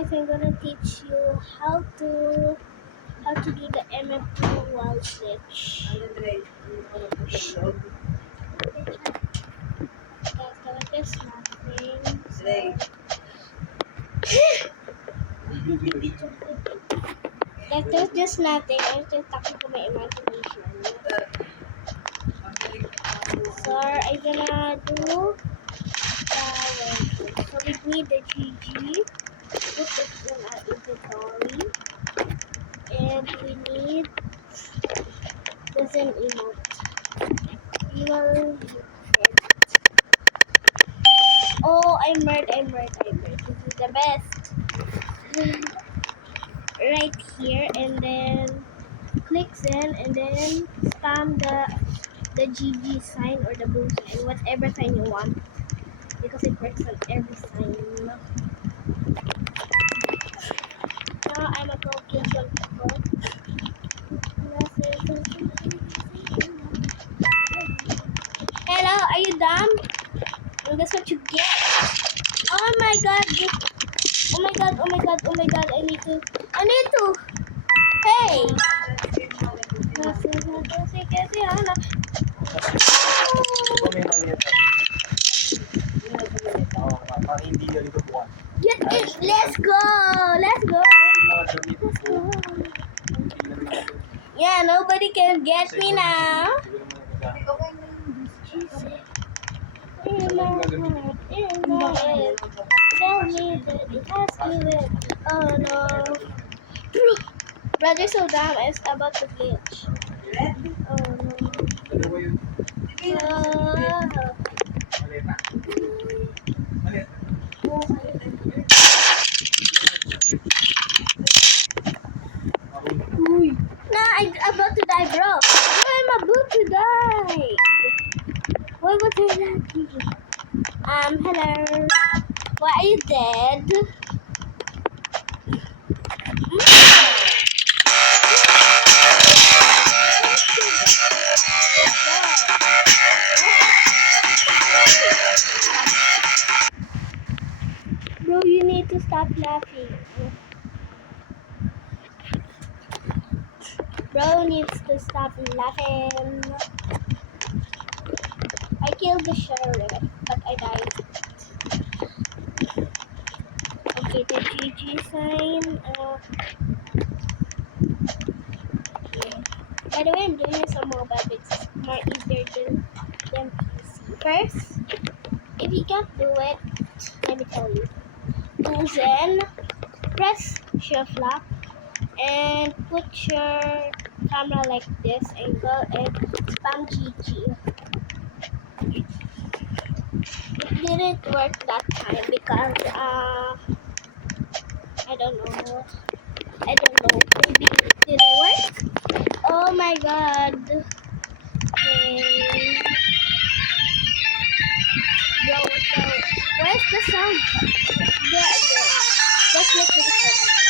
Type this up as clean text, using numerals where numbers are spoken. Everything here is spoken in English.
guys, I'm gonna teach you how to do the MF2 wall switch. Guys, that is nothing. That is just nothing. I'm still talking to my imagination. So I'm gonna do so we need the GG. Put it in our inventory. And we need the Zen emote. We will Oh, I'm right. This is the best. Right here, and then click Zen, and then spam the GG sign or the blue sign, whatever sign you want, because it works on every sign. Now I'm a location people. Hello, are you dumb? And that's what you get. Oh my god. Oh my god. I need to. Hey! Get it! Let's go! Yeah, nobody can get me now. In my heart, in my head, tell me that it has given. Oh no. Brother, so dumb, it's about to glitch. Oh no. Nah, I'm about to die, bro. I'm about to die. Why was I lucky? Hello. Why are you dead? Bro, you need to stop laughing. Bro needs to stop laughing. I killed the sheriff, but I died. Okay, the GG sign. Yeah. By the way, I'm doing some mobile, but it's more easier than PC. First, if you can't do it, let me tell you. Do Zen, press shift lock, and put your camera like this angle and spam GG. It didn't work that time because I don't know. Maybe it didn't work. Oh my god. Okay. Bro, where's the sound? There. That's what it is.